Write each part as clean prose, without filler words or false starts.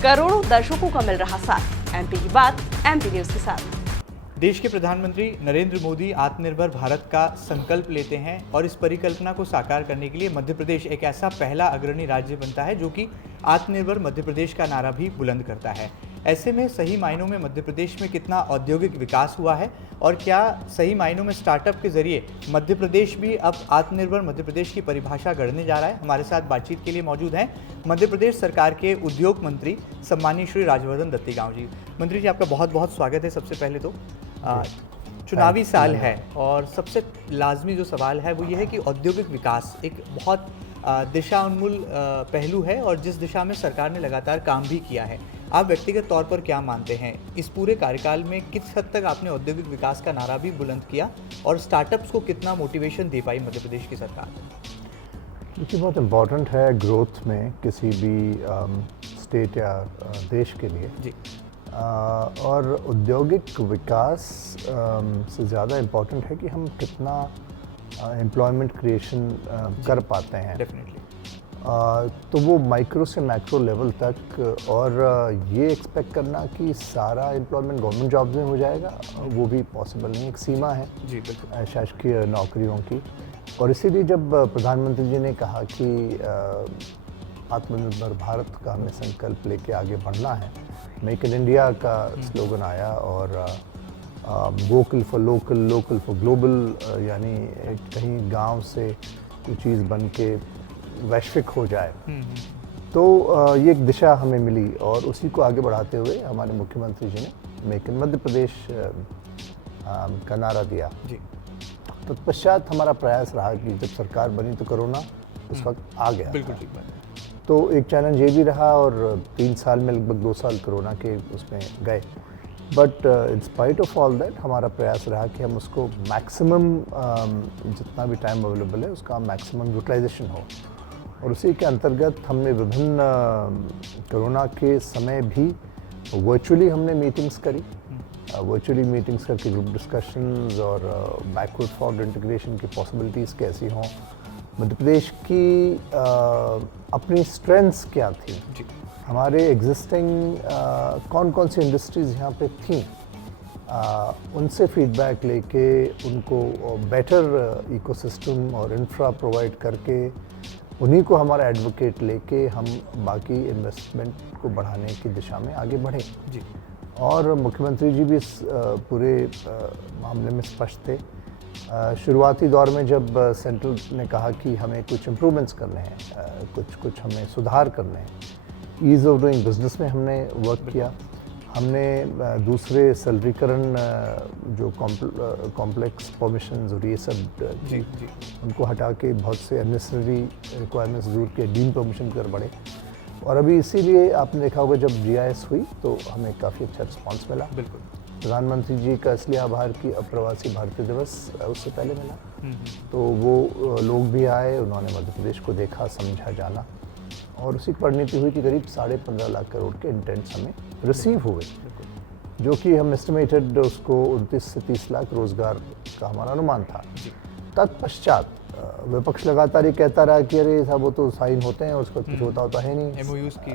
करोड़ों दर्शकों का मिल रहा साथ। एमपी की बात एमपी न्यूज के साथ। देश के प्रधानमंत्री नरेंद्र मोदी आत्मनिर्भर भारत का संकल्प लेते हैं और इस परिकल्पना को साकार करने के लिए मध्य प्रदेश एक ऐसा पहला अग्रणी राज्य बनता है जो कि आत्मनिर्भर मध्य प्रदेश का नारा भी बुलंद करता है। ऐसे में सही मायनों में मध्य प्रदेश में कितना औद्योगिक विकास हुआ है और क्या सही मायनों में स्टार्टअप के जरिए मध्य प्रदेश भी अब आत्मनिर्भर मध्य प्रदेश की परिभाषा गढ़ने जा रहा है। हमारे साथ बातचीत के लिए मौजूद हैं मध्य प्रदेश सरकार के उद्योग मंत्री सम्मानीय श्री राजवर्धन दत्तीगांव जी। मंत्री जी, आपका बहुत बहुत स्वागत है। सबसे पहले तो चुनावी साल है और सबसे लाजमी जो सवाल है वो ये है कि औद्योगिक विकास एक बहुत दिशा उन्मूल पहलू है और जिस दिशा में सरकार ने लगातार काम भी किया है। आप व्यक्तिगत तौर पर क्या मानते हैं, इस पूरे कार्यकाल में किस हद तक आपने औद्योगिक विकास का नारा भी बुलंद किया और स्टार्टअप्स को कितना मोटिवेशन दे पाई मध्य प्रदेश की सरकार? देखिए, बहुत इम्पॉर्टेंट है ग्रोथ में किसी भी स्टेट या देश के लिए जी। और औद्योगिक विकास से ज़्यादा इम्पॉर्टेंट है कि हम कितना एम्प्लॉयमेंट क्रिएशन कर पाते हैं। डेफिनेटली। तो वो माइक्रो से मैक्रो लेवल तक, और ये एक्सपेक्ट करना कि सारा एम्प्लॉयमेंट गवर्नमेंट जॉब्स में हो जाएगा वो भी पॉसिबल नहीं। एक सीमा है जी, बिल्कुल। शासकीय नौकरियों की, और इसीलिए जब प्रधानमंत्री जी ने कहा कि आत्मनिर्भर भारत का हमें संकल्प लेके आगे बढ़ना है, मेक इन इंडिया का स्लोगन आया और vocal for local, local for global, यानी कहीं गांव से कोई चीज़ बन के वैश्विक हो जाए। तो ये एक दिशा हमें मिली और उसी को आगे बढ़ाते हुए हमारे मुख्यमंत्री जी ने मेक इन मध्य प्रदेश का नारा दिया। जी। तत्पश्चात हमारा प्रयास रहा कि जब सरकार बनी तो कोरोना उस वक्त आ गया। बिल्कुल ठीक बात। तो एक चैलेंज ये भी रहा और 3 साल में लगभग 2 साल कोरोना के उसमें गए, but in spite of all that हमारा प्रयास रहा कि हम उसको मैक्सिमम जितना भी टाइम अवेलेबल है उसका मैक्सिमम यूटिलाइजेशन हो, और उसी के अंतर्गत हमने विभिन्न कोरोना के समय भी वर्चुअली हमने मीटिंग्स करी, वर्चुअली मीटिंग्स करके ग्रुप डिस्कशंस और बैकवर्ड फॉरवर्ड इंटीग्रेशन की पॉसिबिलिटीज़ कैसी हों, मध्य प्रदेश की अपनी स्ट्रेंथ्स क्या थी, जी। हमारे एग्जिस्टिंग कौन कौन सी इंडस्ट्रीज़ यहाँ पे थी, उनसे फीडबैक लेके उनको बेटर इकोसिस्टम और इंफ्रा प्रोवाइड करके उन्हीं को हमारा एडवोकेट लेके हम बाकी इन्वेस्टमेंट को बढ़ाने की दिशा में आगे बढ़े। जी। और मुख्यमंत्री जी भी इस पूरे मामले में स्पष्ट थे। शुरुआती दौर में जब सेंट्रल ने कहा कि हमें कुछ इम्प्रूवमेंट्स करने हैं, कुछ हमें सुधार करने हैं, ईज़ ऑफ डूइंग बिजनेस में हमने वर्क किया। हमने दूसरे सरलीकरण जो कॉम्प्लेक्स परमिशंस और ये सब जी। उनको हटा के बहुत से अननेसेसरी रिक्वायरमेंट्स दूर के, डीम परमिशन कर बढ़े। और अभी इसीलिए आपने देखा होगा जब GIS हुई तो हमें काफ़ी अच्छा रिस्पांस मिला। बिल्कुल। प्रधानमंत्री जी का इसलिए आभार कि अप्रवासी भारतीय दिवस उससे पहले मिला, तो वो लोग भी आए, उन्होंने मध्य प्रदेश को देखा, समझा, जाना, और उसी की परिणति हुई कि करीब 15.5 लाख करोड़ के इंटेंट्स हमें रिसीव हुए, जो कि हम एस्टिमेटेड उसको 29 से 30 लाख रोजगार का हमारा अनुमान था। तत्पश्चात विपक्ष लगातार ये कहता रहा कि अरे साहब वो तो साइन होते हैं, उसको कुछ होता है नहीं, MOUs की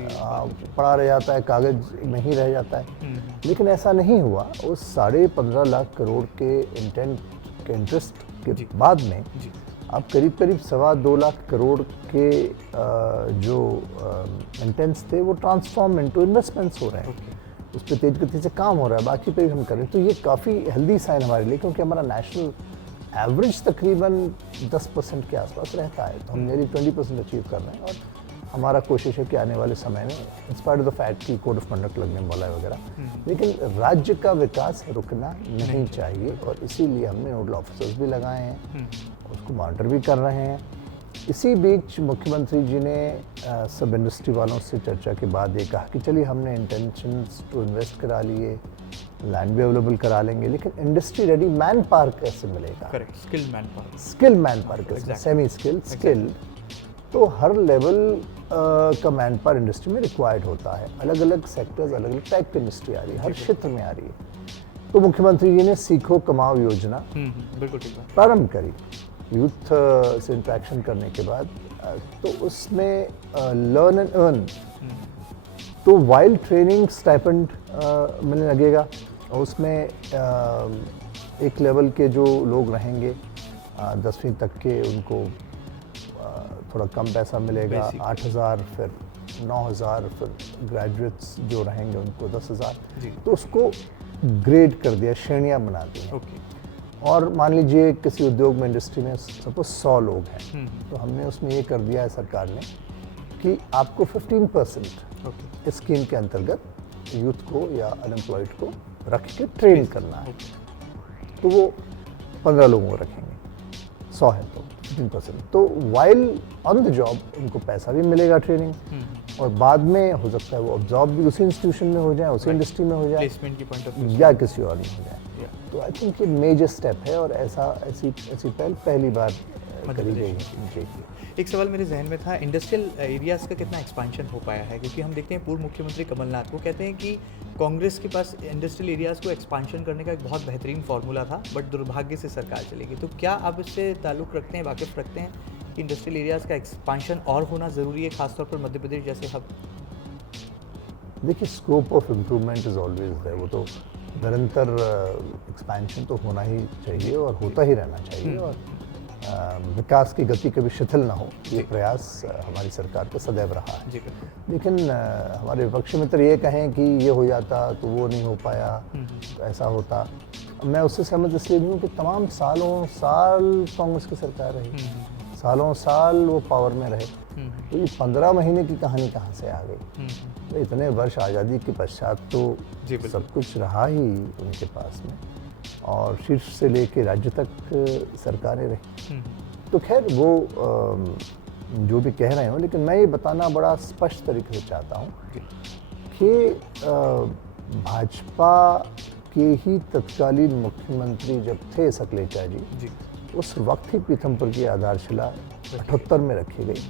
पड़ा रह जाता है, कागज में ही रह जाता है। लेकिन ऐसा नहीं हुआ। उस 15.5 लाख करोड़ के इंटेंट के इंटरेस्ट के बाद में अब करीब 2.25 लाख करोड़ के जो इंटेंट्स थे वो ट्रांसफॉर्म इनटू इन्वेस्टमेंट्स हो रहे हैं। उस पर तेज गति से काम हो रहा है, बाकी पे भी हम करें तो ये काफ़ी हेल्दी साइन हमारे लिए, क्योंकि हमारा नेशनल एवरेज तकरीबन 10% के आसपास रहता है, तो हम नियरली 20% अचीव कर रहे हैं। और हमारा कोशिश है कि आने वाले समय में इंस्पायर्ड ऑफ द फैक्ट की कोड ऑफ कंडक्ट लगने वाला है वगैरह, लेकिन राज्य का विकास रुकना नहीं चाहिए, और इसीलिए हमने नोडल ऑफिसर्स भी लगाए हैं, उसको मॉनिटर भी कर रहे हैं। इसी बीच मुख्यमंत्री जी ने सब इंडस्ट्री वालों से चर्चा के बाद ये कहा कि चलिए हमने इंटेंशंस टू इन्वेस्ट करा लिए, लैंड भी अवेलेबल करा लेंगे, लेकिन इंडस्ट्री रेडी मैन पावर कैसे मिलेगा? Correct, skilled man power. Skill man power कैसे, सेमी स्किल, स्किल, तो हर लेवल का मैन पावर इंडस्ट्री में रिक्वायर्ड होता है। अलग अलग सेक्टर्स, अलग अलग टाइप की इंडस्ट्री आ रही है, हर क्षेत्र में आ रही है। तो मुख्यमंत्री जी ने सीखो कमाओ योजना बिल्कुल ठीक है प्रारंभ करी यूथ से इंटरेक्शन करने के बाद। तो उसमें लर्न एंड अर्न तो वाइल्ड ट्रेनिंग स्टाइपेंड मिलने लगेगा, और उसमें एक लेवल के जो लोग रहेंगे 10वीं तक के, उनको थोड़ा कम पैसा मिलेगा, 8,000, फिर 9,000, फिर ग्रेजुएट्स जो रहेंगे उनको 10,000। तो उसको ग्रेड कर दिया, श्रेणियाँ बना दी हैं। और मान लीजिए किसी उद्योग में, इंडस्ट्री में सपोज 100 लोग हैं, तो हमने उसमें ये कर दिया है सरकार ने कि आपको 15% स्कीम के अंतर्गत यूथ को या अनएम्प्लॉयड को रख के ट्रेन करना है। तो वो 15 लोगों को रखेंगे, 100 है तो 15%। तो वाइल ऑन द जॉब उनको पैसा भी मिलेगा, ट्रेनिंग, और बाद में हो सकता है वो ऑब्जॉर्ब भी उसी इंस्टीट्यूशन में हो जाए, उसी इंडस्ट्री में हो जाए, प्लेसमेंट की पॉइंट ऑफ व्यू या किसी और में हो जाए। तो आई थिंक ये मेजर स्टेप है, और ऐसी पहली बार करी गई है। एक सवाल मेरे जहन में था, इंडस्ट्रियल एरियाज़ का कितना एक्सपांशन हो पाया है? क्योंकि हम देखते हैं पूर्व मुख्यमंत्री कमलनाथ को कहते हैं कि कांग्रेस के पास इंडस्ट्रियल एरियाज़ को एक्सपांशन करने का एक बहुत बेहतरीन फार्मूला था, बट दुर्भाग्य से सरकार चली गई। तो क्या आप इससे ताल्लुक़ रखते हैं, वाकिफ़ रखते हैं कि इंडस्ट्रियल एरियाज़ का एक्सपांशन और होना ज़रूरी है, खासतौर पर मध्य प्रदेश जैसे हब? देखिए, scope of improvement is always है, वो तो निरंतर एक्सपेंशन तो होना ही चाहिए और होता ही रहना चाहिए, और विकास की गति कभी शिथिल ना हो, ये प्रयास हमारी सरकार का सदैव रहा है। लेकिन हमारे विपक्षी मित्र ये कहें कि ये हो जाता तो वो नहीं हो पाया, तो ऐसा होता, मैं उससे सहमत इसलिए नहीं हूँ कि तमाम सालों साल कांग्रेस की सरकार रही, सालों साल वो पावर में रहे, तो ये 15 महीने की कहानी कहाँ से आ गई? तो इतने वर्ष आज़ादी के पश्चात तो सब कुछ रहा ही उनके पास में, और शीर्ष से लेके राज्य तक सरकारें रही। तो खैर वो जो भी कह रहे हो, लेकिन मैं ये बताना बड़ा स्पष्ट तरीके से चाहता हूँ कि भाजपा के ही तत्कालीन मुख्यमंत्री जब थे सकलेचा जी, उस वक्त ही पीथमपुर की आधारशिला 78 में रखी गई।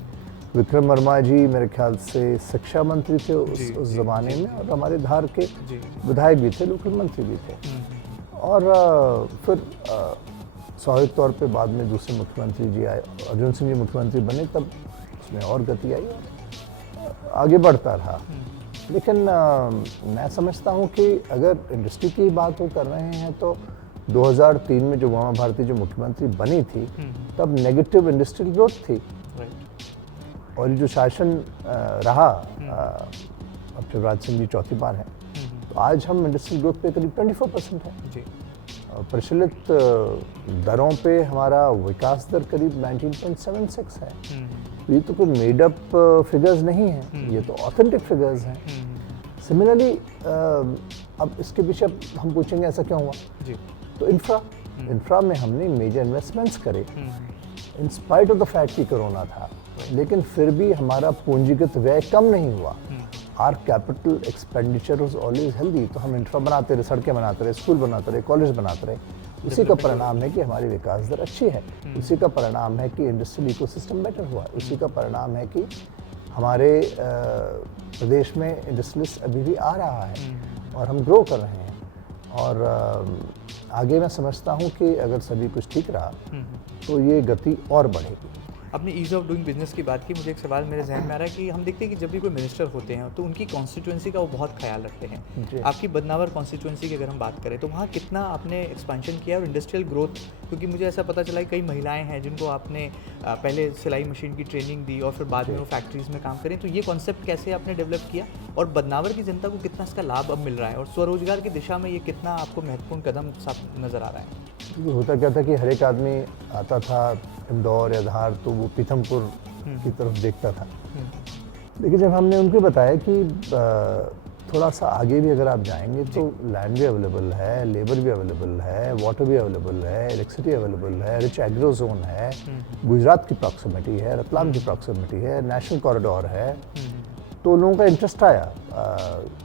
विक्रम वर्मा जी मेरे ख्याल से शिक्षा मंत्री थे उस ज़माने में, और हमारे धार के विधायक भी थे, लोकल मंत्री भी थे। और फिर स्वाभाविक तौर पे बाद में दूसरे मुख्यमंत्री जी आए, अर्जुन सिंह जी मुख्यमंत्री बने, तब उसमें और गति आई और आगे बढ़ता रहा। लेकिन मैं समझता हूँ कि अगर इंडस्ट्री की बात हो कर रहे हैं, तो 2003 में जो उमा भारती जो मुख्यमंत्री बनी थी, तब नेगेटिव इंडस्ट्रियल ग्रोथ थी, और ये जो शासन रहा, अब शिवराज सिंह जी चौथी बार है, तो आज हम इंडस्ट्रियल ग्रोथ पे करीब 24% है। प्रचलित दरों पे हमारा विकास दर करीब 19.76 है। ये तो कोई मेड अप फिगर्स नहीं है, ये तो ऑथेंटिक फिगर्स हैं। सिमिलरली अब इसके पीछे हम पूछेंगे ऐसा क्यों हुआ, तो इंफ्रा में हमने मेजर इन्वेस्टमेंट्स करे, in spite of the fact कि कोरोना था, लेकिन फिर भी हमारा पूंजीगत व्यय कम नहीं हुआ। Are capital expenditure was always healthy. तो हम इंफ्रा बनाते रहे, सड़कें बनाते रहे, स्कूल बनाते रहे, कॉलेज बनाते रहे, उसी का परिणाम है कि हमारी विकास दर अच्छी है, उसी का परिणाम है कि इंडस्ट्रियल इकोसिस्टम बेटर हुआ, उसी का परिणाम है कि हमारे प्रदेश में इंडस्ट्रियलिस्ट अभी भी आ रहा है और हम ग्रो कर रहे हैं। और आगे मैं समझता हूँ कि अगर सभी कुछ ठीक रहा तो ये गति और बढ़ेगी। आपने ईज़ ऑफ डूइंग बिजनेस की बात की, मुझे एक सवाल मेरे जहन में आ रहा है कि हम देखते हैं कि जब भी कोई मिनिस्टर होते हैं तो उनकी कॉन्स्टिट्यूंसी का वो बहुत ख्याल रखते हैं। आपकी बदनावर कॉन्स्टिट्यूंसी की अगर हम बात करें तो वहाँ कितना आपने एक्सपेंशन किया और इंडस्ट्रियल ग्रोथ, क्योंकि मुझे ऐसा पता चला कि कई महिलाएं हैं जिनको आपने पहले सिलाई मशीन की ट्रेनिंग दी और फिर बाद में वो फैक्ट्रीज़ में काम करें, तो ये कॉन्सेप्ट कैसे आपने डेवलप किया और बदनावर की जनता को कितना इसका लाभ अब मिल रहा है और स्वरोजगार की दिशा में ये कितना आपको महत्वपूर्ण कदम साफ नज़र आ रहा है? होता क्या था कि हर एक आदमी आता था इंदौर या धार तो वो पीथमपुर की तरफ देखता था, लेकिन जब हमने उनको बताया कि थोड़ा सा आगे भी अगर आप जाएंगे तो लैंड भी अवेलेबल है, लेबर भी अवेलेबल है, वाटर भी अवेलेबल है, इलेक्ट्रिसिटी अवेलेबल है, रिच एग्रो जोन है, गुजरात की प्रॉक्सिमिटी है, रतलाम की प्रॉक्सिमिटी है, नेशनल कॉरिडोर है, तो लोगों का इंटरेस्ट आया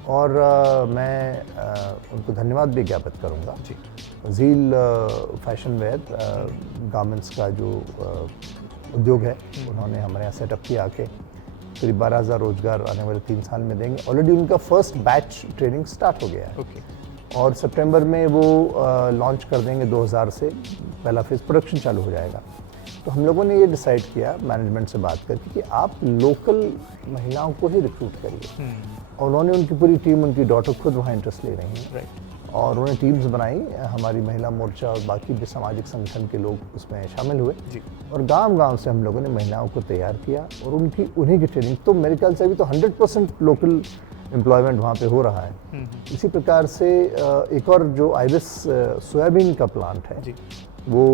और मैं उनको धन्यवाद भी ज्ञापित करूँगा। झील फैशन वेयर गारमेंट्स का जो उद्योग है उन्होंने हमारे यहाँ सेटअप किया आके, करीब 12,000 रोजगार आने वाले 3 साल में देंगे। ऑलरेडी उनका फर्स्ट बैच ट्रेनिंग स्टार्ट हो गया है और सितंबर में वो लॉन्च कर देंगे। 2000 से पहला फेज प्रोडक्शन चालू हो जाएगा। तो हम लोगों ने ये डिसाइड किया मैनेजमेंट से बात करके कि आप लोकल महिलाओं को ही रिक्रूट करिए और उन्होंने उनकी पूरी टीम, उनकी डॉटर खुद वहाँ इंटरेस्ट ले रही हैं, और उन्होंने टीम्स बनाई, हमारी महिला मोर्चा और बाकी भी सामाजिक संगठन के लोग उसमें शामिल हुए और गांव-गांव से हम लोगों ने महिलाओं को तैयार किया और उन्हीं की ट्रेनिंग। तो मेरे ख्याल से अभी तो 100% लोकल एम्प्लॉयमेंट वहाँ पे हो रहा है। इसी प्रकार से एक और जो आइरिस सोयाबीन का प्लांट है, वो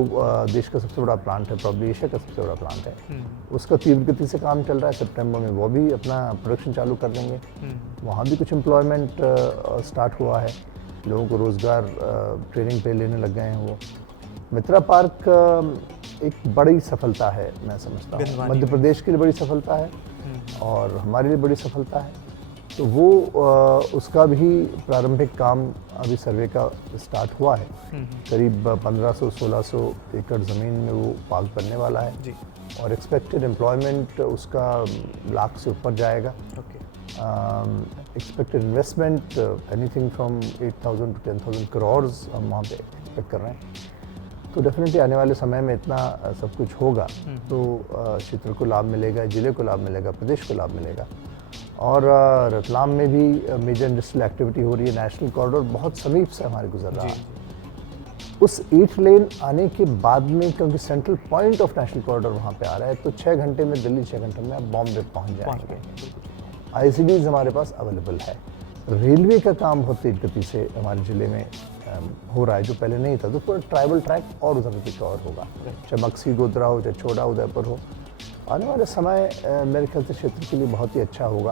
देश का सबसे बड़ा प्लांट है, प्रॉब्ली एशिया का सबसे बड़ा प्लांट है। उसका तीव्र गति से काम चल रहा है। सितंबर में वो भी अपना प्रोडक्शन चालू कर देंगे। वहाँ भी कुछ एम्प्लॉयमेंट स्टार्ट हुआ है, लोगों को रोज़गार ट्रेनिंग पे लेने लग गए हैं। वो मित्रा पार्क एक बड़ी सफलता है, मैं समझता हूँ मध्य प्रदेश के लिए बड़ी सफलता है और हमारे लिए बड़ी सफलता है। तो वो उसका भी प्रारंभिक काम अभी सर्वे का स्टार्ट हुआ है। करीब 1500-1600 एकड़ ज़मीन में वो पार्क बनने वाला है और एक्सपेक्टेड एम्प्लॉयमेंट उसका लाख से ऊपर जाएगा। Expected investment anything from 8,000 to 10,000 crore हम वहाँ पे एक्सपेक्ट कर रहे हैं। तो डेफिनेटली आने वाले समय में इतना सब कुछ होगा तो क्षेत्र को लाभ मिलेगा, जिले को लाभ मिलेगा, प्रदेश को लाभ मिलेगा। और रतलाम में भी मेजर इंडस्ट्रियल एक्टिविटी हो रही है। नेशनल कॉरिडोर बहुत समीप से हमारे गुजर रहा है। उस 8 लेन आने के बाद में, क्योंकि central point of national corridor वहाँ पे आ रहा है, तो 6 घंटे में दिल्ली, 6 घंटे में आप बॉम्बे पहुँच जाएंगे। ICDs हमारे पास अवेलेबल है। रेलवे का काम बहुत तेज गति से हमारे ज़िले में हो रहा है, जो पहले नहीं था। तो पूरा ट्राइबल ट्रैक और उधर कुछ और होगा, चाहे मक्सी गोधरा हो, चाहे छोटा उदयपुर हो। आने वाले समय मेरे ख्याल से क्षेत्र के लिए बहुत ही अच्छा होगा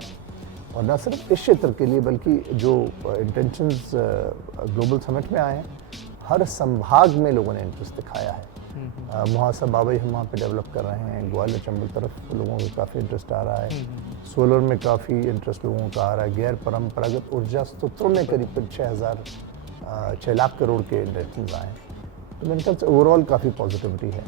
और न सिर्फ इस क्षेत्र के लिए बल्कि जो इंटेंशंस ग्लोबल समिट में आए हैं, हर संभाग में लोगों ने इंटरेस्ट दिखाया है। मुहासा बाबई हम वहाँ पे डेवलप कर रहे हैं, ग्वालियर चंबल तरफ लोगों को काफ़ी इंटरेस्ट आ रहा है, सोलर में काफ़ी इंटरेस्ट लोगों का आ रहा है, गैर परंपरागत ऊर्जा स्रोतों में करीब 6 लाख करोड़ के इंटेंशंस आए हैं। तो मेरे ख्याल से ओवरऑल काफ़ी पॉजिटिविटी है।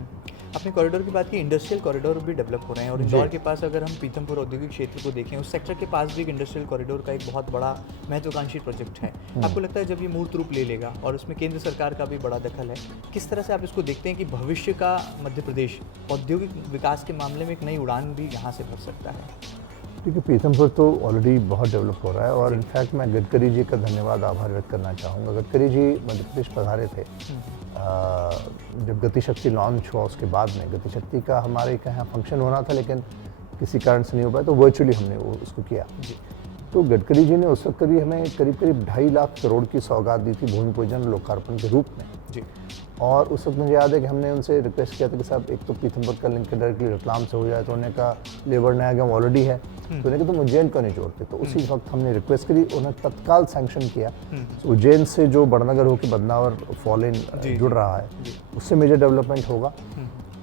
आपने कॉरिडोर की बात की, इंडस्ट्रियल कॉरिडोर भी डेवलप हो रहे हैं और इंदौर के पास अगर हम पीथमपुर औद्योगिक क्षेत्र को देखें, उस सेक्टर के पास भी एक इंडस्ट्रियल कॉरिडोर का एक बहुत बड़ा महत्वाकांक्षी प्रोजेक्ट है। आपको लगता है जब ये मूर्त रूप ले लेगा और उसमें केंद्र सरकार का भी बड़ा दखल है, किस तरह से आप इसको देखते हैं कि भविष्य का मध्य प्रदेश औद्योगिक विकास के मामले में एक नई उड़ान भी यहाँ से भर सकता है? देखिए, पीथमपुर तो ऑलरेडी बहुत डेवलप हो रहा है और इनफैक्ट मैं गडकरी जी का धन्यवाद, आभार व्यक्त करना चाहूँगा। गडकरी जी मध्य प्रदेश पधारे थे जब गति शक्ति लॉन्च हुआ। उसके बाद में गति शक्ति का हमारे यहाँ फंक्शन होना था, लेकिन किसी कारण से नहीं हो पाया, तो वर्चुअली हमने वो उसको किया। तो गडकरी जी ने उस वक्त कभी हमें करीब 2.5 लाख करोड़ की सौगात दी थी भूमि पूजन लोकार्पण के रूप में। और उस वक्त मुझे याद है कि हमने उनसे रिक्वेस्ट किया था कि साहब एक तो पीथमपुर का लिंक डायरेक्टली रतलाम से हो जाए, तो उन्होंने कहा लेबर नया गम ऑलरेडी है, तो उन्होंने कहा तुम उज्जैन को नहीं जोड़ते। तो उसी वक्त हमने रिक्वेस्ट करी, उन्होंने तत्काल सैंक्शन किया। तो उज्जैन से जो बड़नगर होकर बदनावर फॉलेन जुड़ रहा है, उससे मेजर डेवलपमेंट होगा।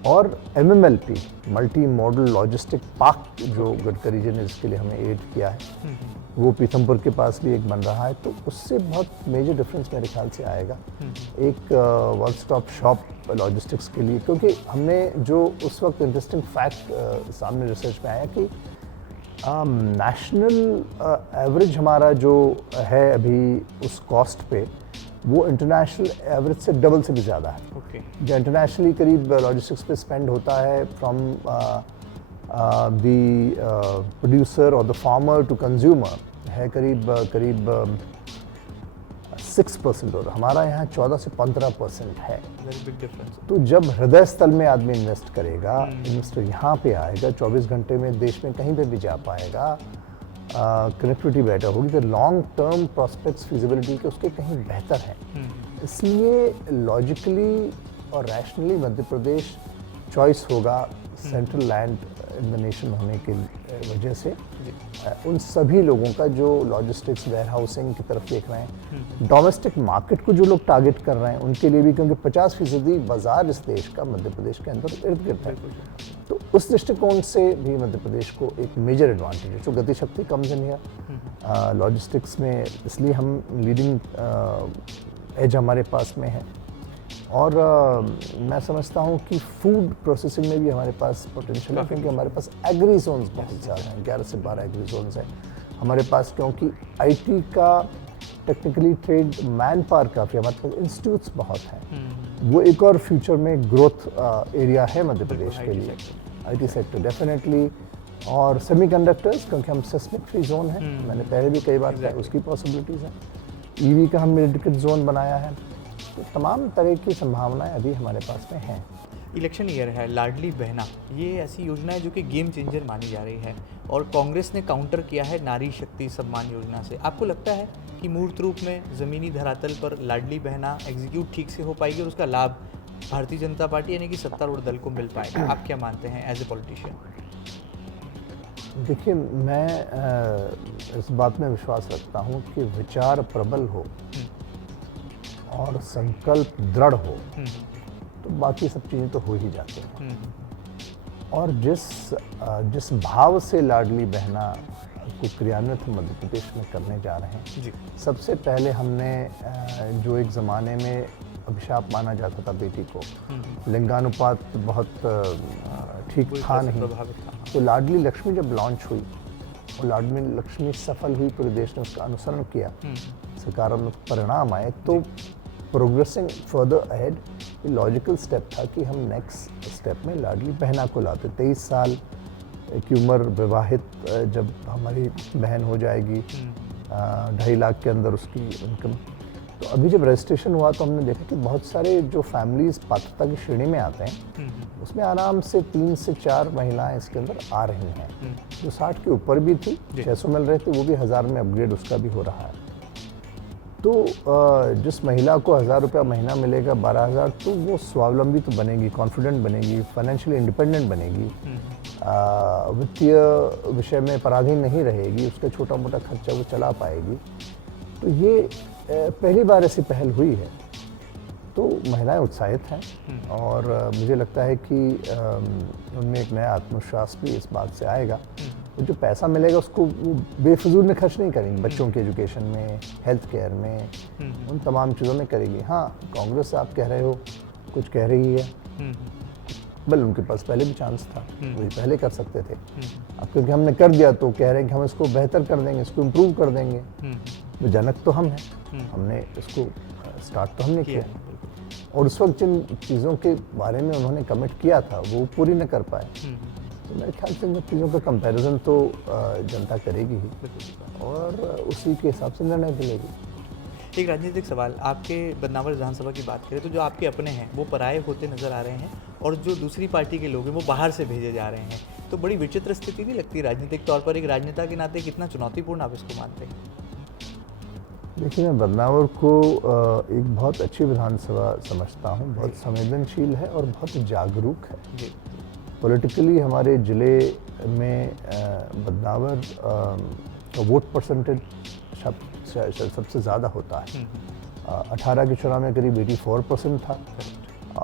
और MMLP multi modal logistic park जो गडकरी जी ने इसके लिए हमें एड किया है, वो पीथमपुर के पास भी एक बन रहा है। तो उससे बहुत मेजर डिफरेंस मेरे ख्याल से आएगा, एक वन स्टॉप शॉप लॉजिस्टिक्स के लिए। क्योंकि हमने जो उस वक्त इंटरेस्टिंग फैक्ट सामने रिसर्च में आया कि नेशनल एवरेज हमारा जो है अभी उस कॉस्ट पे, वो इंटरनेशनल एवरेज से डबल से भी ज़्यादा है। जो इंटरनेशनली करीब लॉजिस्टिक्स पे स्पेंड होता है फ्रॉम द प्रोड्यूसर और द फार्मर टू कंज्यूमर, है करीब 6% और हमारा यहाँ 14 से 15% है। Big difference. तो जब हृदय स्थल में आदमी इन्वेस्ट करेगा, इन्वेस्टर यहाँ पे आएगा, 24 घंटे में देश में कहीं पे भी जा पाएगा, कनेक्टिविटी बेटर होगी, तो लॉन्ग टर्म प्रोस्पेक्ट्स फिजिबिलिटी के उसके कहीं बेहतर है। इसलिए लॉजिकली और रैशनली मध्य प्रदेश चॉइस होगा central land in the nation होने की वजह से। उन सभी लोगों का जो लॉजिस्टिक्स वेयर हाउसिंग की तरफ देख रहे हैं, डोमेस्टिक मार्केट को जो लोग टारगेट कर रहे हैं, उनके लिए भी, क्योंकि 50% बाजार इस देश का मध्य प्रदेश के अंदर इर्द गिर्द है। तो उस दृष्टिकोण से भी मध्य प्रदेश को एक मेजर एडवांटेज है। जो गति शक्ति कम्स इन हियर लॉजिस्टिक्स में, इसलिए हम लीडिंग एज हमारे पास में है। और मैं समझता हूँ कि फूड प्रोसेसिंग में भी हमारे पास पोटेंशियल है, क्योंकि हमारे पास एग्री जोन्स बहुत ज़्यादा हैं, 11 से 12 एग्री जोन्स हैं हमारे पास। क्योंकि IT का टेक्निकली ट्रेड मैन पावर काफ़ी, हमारे पास इंस्टीट्यूट्स बहुत हैं। वो एक और फ्यूचर में ग्रोथ एरिया है मध्य प्रदेश के लिए। IT सेक्टर डेफिनेटली और सेमीकंडक्टर्स, क्योंकि हम सेस्मिक फ्री जोन है, मैंने पहले भी कई बार कहा, उसकी पॉसिबिलिटीज़ हैं। ईवी का हमने डेडिकेटेड जोन बनाया है। तो तमाम तरह की संभावनाएं अभी हमारे पास में हैं। इलेक्शन ईयर है, लाडली बहना ये ऐसी योजना है जो कि गेम चेंजर मानी जा रही है और कांग्रेस ने काउंटर किया है नारी शक्ति सम्मान योजना से। आपको लगता है कि मूर्त रूप में ज़मीनी धरातल पर लाडली बहना एग्जीक्यूट ठीक से हो पाएगी और उसका लाभ भारतीय जनता पार्टी यानी कि सत्तारूढ़ दल को मिल पाएगा? आप क्या मानते हैं एज ए पॉलिटिशियन? देखिए, मैं इस बात में विश्वास रखता हूँ कि विचार प्रबल हो और संकल्प दृढ़ हो तो बाकी सब चीज़ें तो हो ही जाती हैं। और जिस भाव से लाडली बहना को क्रियान्वित मध्य प्रदेश में करने जा रहे हैं जी। सबसे पहले हमने जो एक ज़माने में अभिशाप माना जाता था बेटी को, लिंगानुपात बहुत ठीक था नहीं, तो लाडली लक्ष्मी जब लॉन्च हुई और लाडली लक्ष्मी सफल हुई, पूरे देश ने उसका अनुसरण किया, सकारात्मक परिणाम आए, तो प्रोग्रेसिंग फर्दर अहेड ये लॉजिकल स्टेप था कि हम नेक्स्ट स्टेप में लाडली बहना को लाते। 23 साल की उम्र विवाहित जब हमारी बहन हो जाएगी, 2.5 लाख के अंदर उसकी इनकम, तो अभी जब रजिस्ट्रेशन हुआ तो हमने देखा कि बहुत सारे जो फैमिलीज पात्रता की श्रेणी में आते हैं उसमें आराम से 3 से 4 महिलाएं इसके अंदर आ रही हैं। जो 60 के ऊपर भी थी, 600 मिल रहे थे, वो भी 1000 में अपग्रेड उसका भी हो रहा है। तो जिस महिला को 1000 रुपया महीना मिलेगा, 12,000, तो वो स्वावलंबी तो बनेगी, कॉन्फिडेंट बनेगी, फाइनेंशियली इंडिपेंडेंट बनेगी, वित्तीय विषय में पराधीन नहीं रहेगी, उसका छोटा मोटा खर्चा वो चला पाएगी। तो ये पहली बार ऐसी पहल हुई है, तो महिलाएं उत्साहित हैं और मुझे लगता है कि उनमें एक नया आत्मविश्वास भी इस बात से आएगा। तो जो पैसा मिलेगा उसको वो बेफिजूल में खर्च नहीं करेंगी, बच्चों के एजुकेशन में, हेल्थ केयर में, उन तमाम चीज़ों में करेगी। हाँ, कांग्रेस आप कह रहे हो कुछ कह रही है, बल उनके पास पहले भी चांस था, वही पहले कर सकते थे। अब क्योंकि हमने कर दिया तो कह रहे हैं कि हम इसको बेहतर कर देंगे, इसको इम्प्रूव कर देंगे। तो जनक तो हम हैं, हमने इसको स्टार्ट तो हमने किया, और उस वक्त जिन चीज़ों के बारे में उन्होंने कमिट किया था वो पूरी न कर पाए। तो मेरे ख्याल से इन चीज़ों का कंपैरिजन तो जनता करेगी ही और उसी के हिसाब से निर्णय मिलेगी। एक राजनीतिक सवाल, आपके बदनावर विधानसभा की बात करें तो जो आपके अपने हैं वो पराये होते नजर आ रहे हैं और जो दूसरी पार्टी के लोग हैं वो बाहर से भेजे जा रहे हैं, तो बड़ी विचित्र स्थिति नहीं लगती राजनीतिक तौर पर? एक राजनेता के नाते कितना चुनौतीपूर्ण आप इसको मानते हैं? देखिए, मैं बदनावर को एक बहुत अच्छी विधानसभा समझता हूँ, बहुत संवेदनशील है और बहुत जागरूक है। पॉलिटिकली हमारे ज़िले में बदनावर का वोट परसेंटेज सबसे ज़्यादा होता है। 18 के चुनाव में करीब 84% था,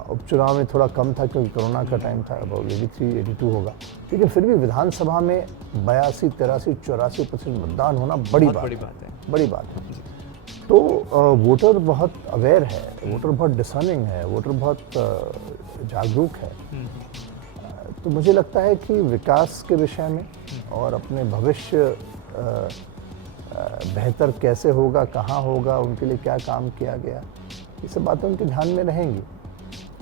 उपचुनाव में थोड़ा कम था क्योंकि कोरोना का टाइम था, अब 83-82 होगा, लेकिन फिर भी विधानसभा में 82, 83, 84% मतदान होना बड़ी बात है। तो वोटर बहुत अवेयर है, वोटर बहुत डिसर्निंग है, वोटर बहुत जागरूक है। तो मुझे लगता है कि विकास के विषय में और अपने भविष्य बेहतर कैसे होगा, कहाँ होगा, उनके लिए क्या काम किया गया, ये सब बातें उनके ध्यान में रहेंगी।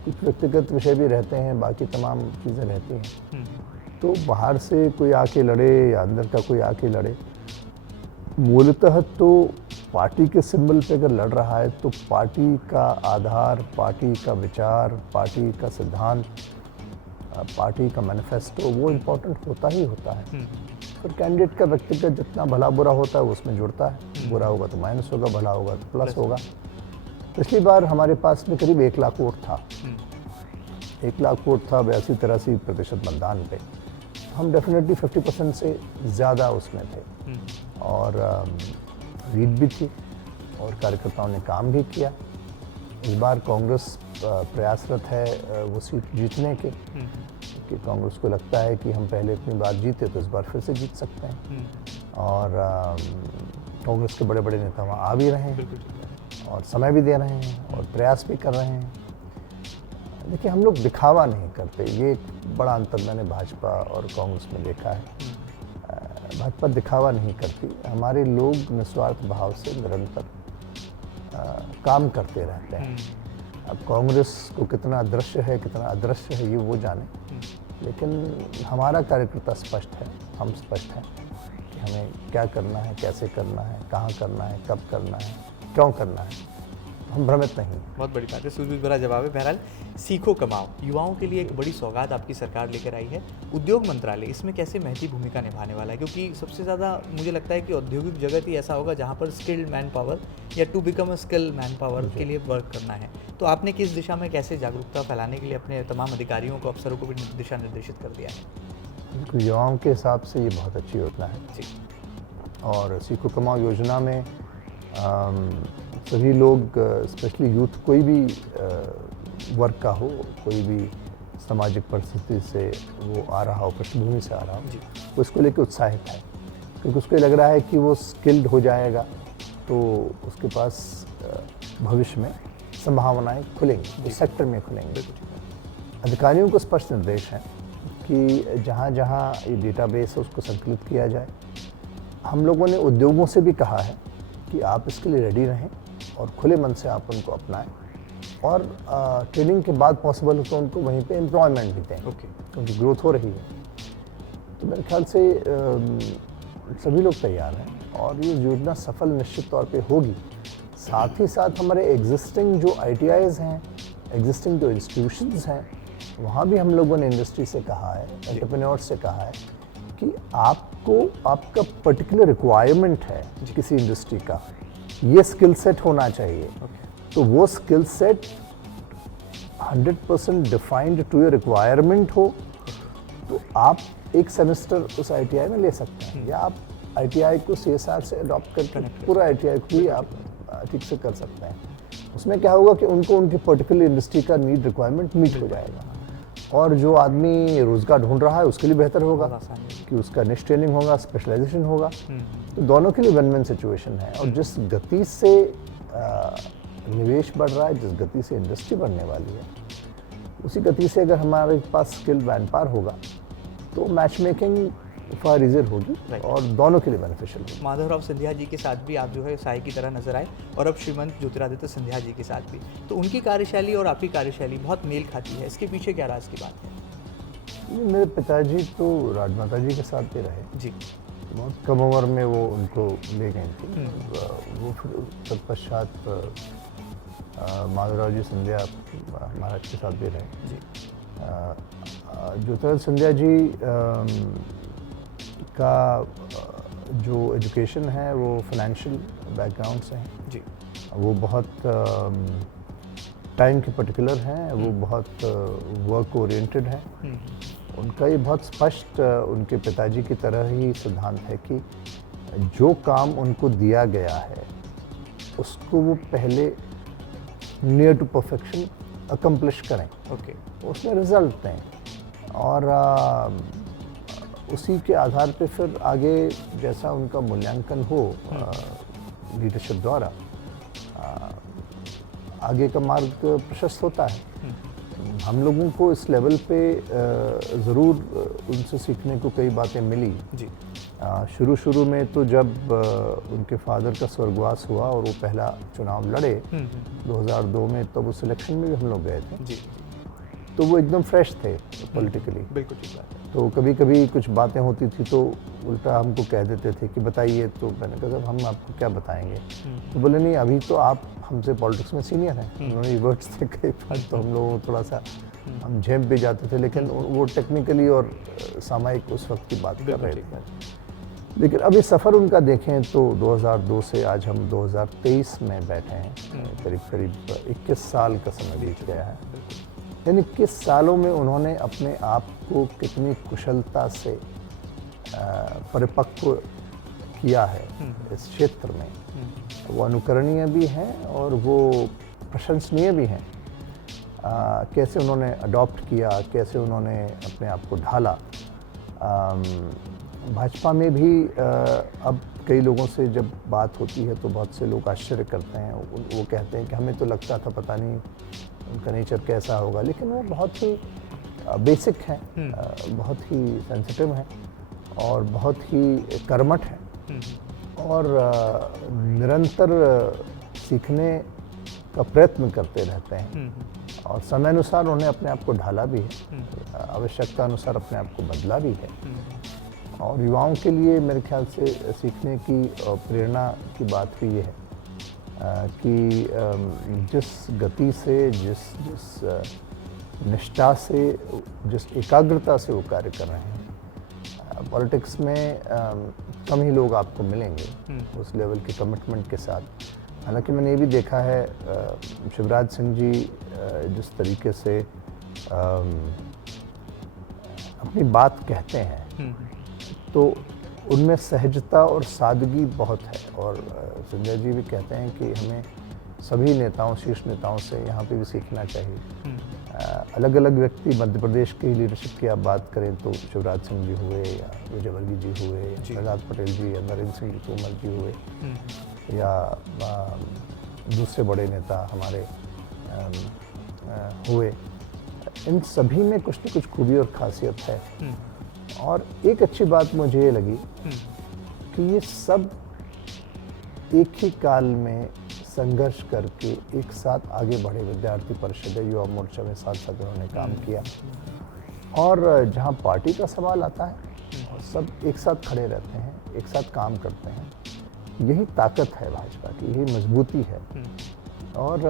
कुछ व्यक्तिगत विषय भी रहते हैं, बाकी तमाम चीज़ें रहती हैं। तो बाहर से कोई आके लड़े या अंदर का कोई आके लड़े, मूलतः तो पार्टी के सिंबल पे अगर लड़ रहा है तो पार्टी का आधार, पार्टी का विचार, पार्टी का सिद्धांत, पार्टी का मैनिफेस्टो वो इम्पोर्टेंट होता ही होता है। फिर कैंडिडेट का व्यक्तिगत जितना भला बुरा होता है वो उसमें जुड़ता है, बुरा होगा तो माइनस होगा, भला होगा तो प्लस होगा। पिछली बार हमारे पास में करीब 1 लाख वोट था, 1 लाख वोट था, 82-83% मतदान पे। हम डेफिनेटली 50% से ज़्यादा उसमें थे और लीड भी थी और कार्यकर्ताओं ने काम भी किया। इस बार कांग्रेस प्रयासरत है वो सीट जीतने के, कि कांग्रेस को लगता है कि हम पहले इतनी बार जीते तो इस बार फिर से जीत सकते हैं। और कांग्रेस के बड़े बड़े नेता वहाँ आ भी रहे हैं और समय भी दे रहे हैं और प्रयास भी कर रहे हैं। देखिए, हम लोग दिखावा नहीं करते, ये एक बड़ा अंतर मैंने भाजपा और कांग्रेस में देखा है। भाजपा दिखावा नहीं करती, हमारे लोग निस्वार्थ भाव से निरंतर काम करते रहते हैं। अब कांग्रेस को कितना दृश्य है, कितना अदृश्य है, ये वो जाने, लेकिन हमारा कार्यकर्ता स्पष्ट है, हम स्पष्ट हैं कि हमें क्या करना है, कैसे करना है, कहाँ करना है, कब करना है, क्यों करना है। हम भ्रमित नहीं। बहुत बड़ी बात है, सूझबूझ भरा जवाब है। बहरहाल सीखो कमाओ युवाओं के लिए एक बड़ी सौगात आपकी सरकार लेकर आई है। उद्योग मंत्रालय इसमें कैसे महती भूमिका निभाने वाला है, क्योंकि सबसे ज़्यादा मुझे लगता है कि औद्योगिक जगत ही ऐसा होगा जहाँ पर स्किल्ड मैन पावर या to become a skill manpower के लिए वर्क करना है। तो आपने किस दिशा में कैसे जागरूकता फैलाने के लिए अपने तमाम अधिकारियों को, अफसरों को भी दिशा निर्देशित कर दिया है? युवाओं के हिसाब से ये बहुत अच्छी योजना है जी। और सीखो कमाओ योजना में सभी लोग, स्पेशली यूथ, कोई भी वर्ग का हो, कोई भी सामाजिक परिस्थिति से वो आ रहा हो, पृष्ठभूमि से आ रहा हो, वो इसको लेकर उत्साहित है, क्योंकि उसको लग रहा है कि वो स्किल्ड हो जाएगा तो उसके पास भविष्य में संभावनाएं खुलेंगी, इस सेक्टर में खुलेंगे। अधिकारियों को स्पष्ट निर्देश हैं कि जहाँ जहाँ ये डेटाबेस है उसको संकलित किया जाए। हम लोगों ने उद्योगों से भी कहा है कि आप इसके लिए रेडी रहें और खुले मन से आप उनको अपनाएं और ट्रेनिंग के बाद पॉसिबल हो तो उनको वहीं पे एम्प्लॉयमेंट भी दें, क्योंकि ग्रोथ हो रही है। तो मेरे ख्याल से सभी लोग तैयार हैं और ये योजना सफल निश्चित तौर पे होगी। साथ ही साथ हमारे एग्जिस्टिंग जो ITIs हैं, एग्जिस्टिंग जो इंस्टीट्यूशंस हैं, वहाँ भी हम लोगों ने इंडस्ट्री से कहा है, एंटरप्रेन्योर्स से कहा है कि आपको, आपका पर्टिकुलर रिक्वायरमेंट है किसी इंडस्ट्री का, ये स्किल सेट होना चाहिए। तो वो skill set 100% defined to your requirement हो तो आप एक सेमेस्टर उस ITI में ले सकते हैं, या आप ITI को CSR से अडॉप्ट करके पूरा ITI को भी आप ठीक से कर सकते हैं। उसमें क्या होगा कि उनको उनकी पर्टिकुलर इंडस्ट्री का नीड, रिक्वायरमेंट मीट हो जाएगा और जो आदमी रोज़गार ढूंढ रहा है उसके लिए बेहतर होगा कि उसका निश ट्रेनिंग होगा, स्पेशलाइजेशन होगा। तो दोनों के लिए विन विन सिचुएशन है। और जिस गति से निवेश बढ़ रहा है, जिस गति से इंडस्ट्री बढ़ने वाली है, उसी गति से अगर हमारे पास स्किल्ड मैन पावर होगा तो मैच मेकिंग फार इजियर होगी और दोनों के लिए बेनिफिशियल होगी। माधवराव सिंधिया जी के साथ भी आप जो है साई की तरह नजर आए और अब श्रीमंत ज्योतिरादित्य सिंधिया जी के साथ भी, तो उनकी कार्यशैली और आपकी कार्यशैली बहुत मेल खाती है। इसके पीछे क्या राज की बात है? मेरे पिताजी तो राजमाता जी के साथ भी रहे जी, बहुत कम उम्र में वो उनको ले गई थी। वो फिर तत्पश्चात माधवराव जी सिंधिया महाराज के साथ भी रहे जी। ज्योतिरादित्य सिंधिया जी का जो एजुकेशन है वो फाइनेंशियल बैकग्राउंड से है जी। वो बहुत टाइम के पर्टिकुलर हैं, वो बहुत वर्क ओरिएंटेड हैं। उनका ये बहुत स्पष्ट उनके पिताजी की तरह ही सिद्धांत है कि जो काम उनको दिया गया है उसको वो पहले नियर टू परफेक्शन अकम्प्लिश करें, उसमें रिजल्ट दें और उसी के आधार पे फिर आगे जैसा उनका मूल्यांकन हो लीडरशिप द्वारा, आगे का मार्ग प्रशस्त होता है। हम लोगों को इस लेवल पे ज़रूर उनसे सीखने को कई बातें मिली जी। शुरू में तो जब उनके फादर का स्वर्गवास हुआ और वो पहला चुनाव लड़े 2002 में, तब उस सिलेक्शन में भी हम लोग गए थे जी। तो वो एकदम फ्रेश थे पॉलिटिकली, बिल्कुल ठीक बात है। तो कभी कभी कुछ बातें होती थी तो उल्टा हमको कह देते थे कि बताइए, तो मैंने कहा हम आपको क्या बताएंगे। तो बोले नहीं, अभी तो आप हमसे पॉलिटिक्स में सीनियर हैं। उन्होंने ये वर्ड्स थे कई बार, तो हम लोग थोड़ा सा हम झेप भी जाते थे, लेकिन वो टेक्निकली और सामयिक उस वक्त की बात कर रहे थे। लेकिन अब इस सफ़र उनका देखें तो 2002 से आज हम 2023 में बैठे हैं, करीब 21 साल का समय बीत गया है। यानी 21 सालों में उन्होंने अपने आप को कितनी कुशलता से परिपक्व किया है इस क्षेत्र में, वो अनुकरणीय भी हैं और वो प्रशंसनीय भी हैं। कैसे उन्होंने अडॉप्ट किया, कैसे उन्होंने अपने आप को ढाला। भाजपा में भी अब कई लोगों से जब बात होती है तो बहुत से लोग आश्चर्य करते हैं। वो कहते हैं कि हमें तो लगता था पता नहीं उनका नेचर कैसा होगा, लेकिन वो बहुत ही बेसिक हैं, बहुत ही सेंसिटिव हैं और बहुत ही कर्मठ हैं और निरंतर सीखने का प्रयत्न करते रहते हैं और समय अनुसार उन्हें अपने आप को ढाला भी है, आवश्यकता अनुसार अपने आप को बदला भी है। और युवाओं के लिए मेरे ख्याल से सीखने की और प्रेरणा की बात भी ये है कि जिस गति से, जिस निष्ठा से, जिस एकाग्रता से वो कार्य कर रहे हैं, पॉलिटिक्स में कम ही लोग आपको मिलेंगे उस लेवल के कमिटमेंट के साथ। हालांकि मैंने ये भी देखा है शिवराज सिंह जी जिस तरीके से अपनी बात कहते हैं तो उनमें सहजता और सादगी बहुत है। और संजय जी भी कहते हैं कि हमें सभी नेताओं, शीर्ष नेताओं से यहाँ पे भी सीखना चाहिए। अलग अलग व्यक्ति, मध्य प्रदेश की लीडरशिप की आप बात करें तो शिवराज सिंह जी हुए, या विजयवर्गीय जी हुए, प्रहलाद पटेल जी, या नरेंद्र सिंह तोमर जी हुए, या दूसरे बड़े नेता हमारे हुए, इन सभी में कुछ न कुछ खूबी और खासियत है। और एक अच्छी बात मुझे ये लगी कि ये सब एक ही काल में संघर्ष करके एक साथ आगे बढ़े। विद्यार्थी परिषद, युवा मोर्चा में साथ साथ उन्होंने काम किया। और जहाँ पार्टी का सवाल आता है और सब एक साथ खड़े रहते हैं, एक साथ काम करते हैं, यही ताकत है भाजपा की, यही मजबूती है। और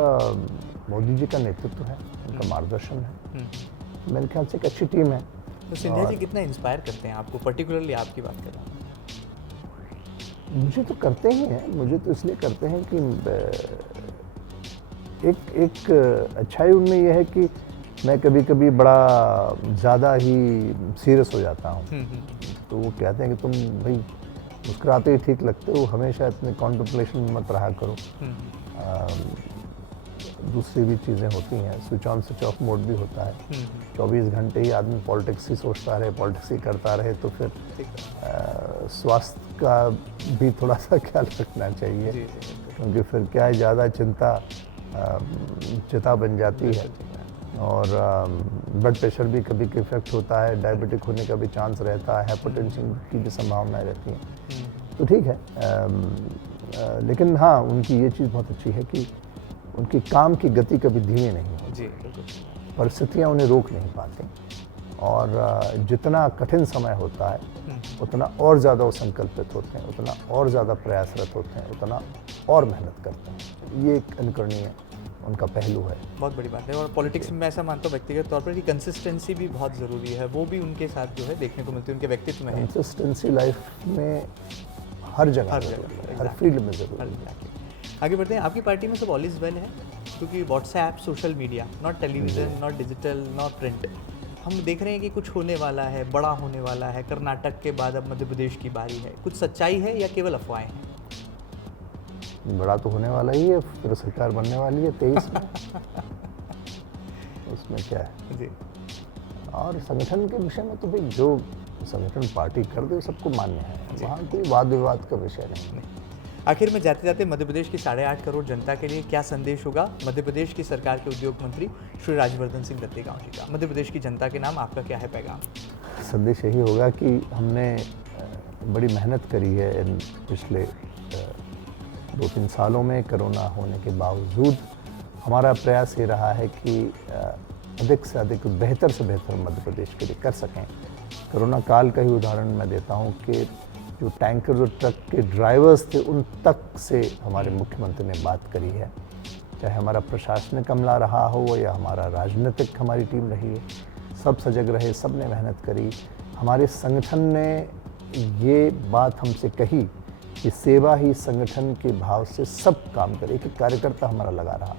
मोदी जी का नेतृत्व है, उनका मार्गदर्शन है, मेरे ख्याल से एक अच्छी टीम है। तो सिंधिया जी कितना इंस्पायर करते हैं आपको, पर्टिकुलरली आपकी बात कर रहा हूँ? मुझे तो करते ही हैं, मुझे तो इसलिए करते हैं कि एक अच्छाई उनमें यह है कि मैं कभी कभी बड़ा ज़्यादा ही सीरियस हो जाता हूँ। तो वो कहते हैं कि तुम भाई मुस्कुराते ही ठीक लगते हो, हमेशा इतने कॉन्टेम्पलेशन में मत रहा करो। दूसरी भी चीज़ें होती हैं, switch on switch off mode भी होता है। 24 घंटे ही आदमी पॉलिटिक्स ही सोचता रहे, पॉलिटिक्स ही करता रहे तो फिर स्वास्थ्य का भी थोड़ा सा ख्याल रखना चाहिए, क्योंकि फिर क्या है, ज़्यादा चिंता बन जाती है। और ब्लड प्रेशर भी कभी इफेक्ट होता है, डायबिटिक होने का भी चांस रहता है, हाइपरटेंशन की भी संभावनाएं रहती हैं। तो ठीक है, लेकिन हाँ, उनकी ये चीज़ बहुत अच्छी है कि उनकी काम की गति कभी धीमी नहीं होती, परिस्थितियाँ उन्हें रोक नहीं पाती। और जितना कठिन समय होता है उतना और ज़्यादा वो संकल्पित होते हैं, उतना और ज़्यादा प्रयासरत होते हैं, उतना और मेहनत करते हैं। ये एक अनुकरणीय उनका पहलू है। बहुत बड़ी बात है। और पॉलिटिक्स में मैं ऐसा मानता हूँ व्यक्तिगत तौर पर कि कंसिस्टेंसी भी बहुत ज़रूरी है, वो भी उनके साथ जो है देखने को मिलती है, उनके व्यक्तित्व में है। कंसिस्टेंसी लाइफ में हर जगह, हर फील्ड में ज़रूरी है। आगे बढ़ते हैं। आपकी पार्टी में सब ऑल इज वेल है, क्योंकि WhatsApp, social media, not television, not digital, not print, हम देख रहे हैं कि कुछ होने वाला है, बड़ा होने वाला है। कर्नाटक के बाद अब मध्य प्रदेश की बारी है। कुछ सच्चाई है या केवल अफवाहें हैं? बड़ा तो होने वाला ही है, फिर सरकार बनने वाली है 23 में। उसमें क्या है जी। और संगठन के विषय में तो भाई जो संगठन पार्टी कर दे सबको मान्य है, वहाँ कोई वाद विवाद का विषय नहीं। आखिर में जाते जाते मध्य प्रदेश की 8.5 करोड़ जनता के लिए क्या संदेश होगा मध्य प्रदेश की सरकार के उद्योग मंत्री श्री राज्यवर्धन सिंह दत्तेगांव जी का? मध्य प्रदेश की जनता के नाम आपका क्या है पैगाम? संदेश यही होगा कि हमने बड़ी मेहनत करी है इन पिछले 2-3 सालों में। कोरोना होने के बावजूद हमारा प्रयास ये रहा है कि अधिक से अधिक बेहतर से बेहतर मध्य प्रदेश के लिए कर सकें। कोरोना काल का ही उदाहरण मैं देता हूँ कि जो टैंकर और ट्रक के ड्राइवर्स थे उन तक से हमारे मुख्यमंत्री ने बात करी है। चाहे हमारा प्रशासनिक अमला रहा हो या हमारा राजनीतिक हमारी टीम रही है, सब सजग रहे, सब ने मेहनत करी। हमारे संगठन ने ये बात हमसे कही कि सेवा ही संगठन के भाव से सब काम करे, एक कार्यकर्ता हमारा लगा रहा।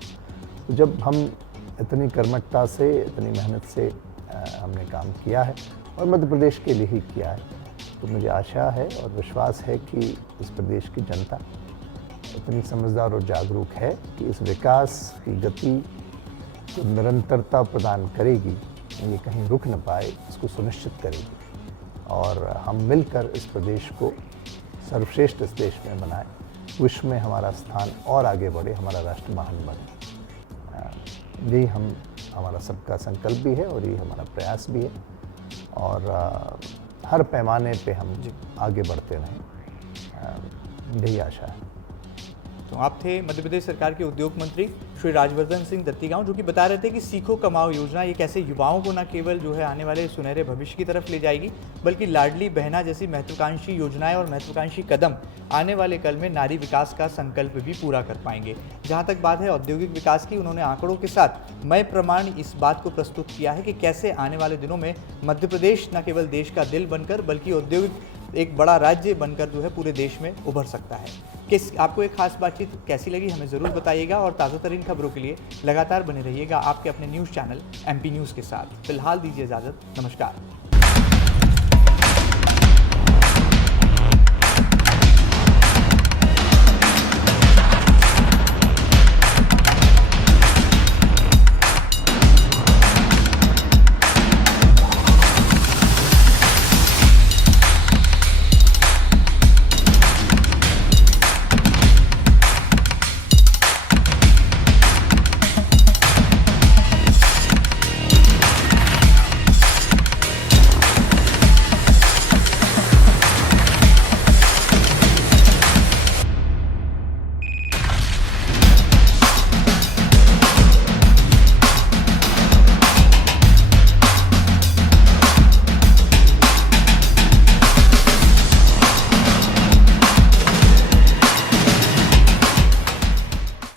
तो जब हम इतनी कर्मठता से, इतनी मेहनत से हमने काम किया है और मध्य प्रदेश के लिए ही किया है, तो मुझे आशा है और विश्वास है कि इस प्रदेश की जनता इतनी समझदार और जागरूक है कि इस विकास की गति को निरंतरता प्रदान करेगी, ये कहीं रुक न पाए, इसको सुनिश्चित करेगी। और हम मिलकर इस प्रदेश को सर्वश्रेष्ठ इस देश में बनाएं, विश्व में हमारा स्थान और आगे बढ़े, हमारा राष्ट्र महान बने। यही हमारा सबका संकल्प भी है और ये हमारा प्रयास भी है। और हर पैमाने पे हम आगे बढ़ते रहें, यही आशा है। समाप्त हों। आप थे मध्य प्रदेश सरकार के उद्योग मंत्री श्री राजवर्धन सिंह दत्तीगांव, जो कि बता रहे थे कि सीखो कमाओ योजना ये कैसे युवाओं को न केवल जो है आने वाले सुनहरे भविष्य की तरफ ले जाएगी, बल्कि लाडली बहना जैसी महत्वाकांक्षी योजनाएं और महत्वाकांक्षी कदम आने वाले कल में नारी विकास का संकल्प भी पूरा कर पाएंगे। जहां तक बात है औद्योगिक विकास की, उन्होंने आंकड़ों के साथ मय प्रमाण इस बात को प्रस्तुत किया है कि कैसे आने वाले दिनों में मध्य प्रदेश न केवल देश का दिल बनकर बल्कि औद्योगिक एक बड़ा राज्य बनकर जो है पूरे देश में उभर सकता है। आपको एक खास बातचीत कैसी लगी हमें ज़रूर बताइएगा और ताज़ा तरीन खबरों के लिए लगातार बने रहिएगा आपके अपने न्यूज़ चैनल MP न्यूज़ के साथ। फिलहाल दीजिए इजाज़त, नमस्कार।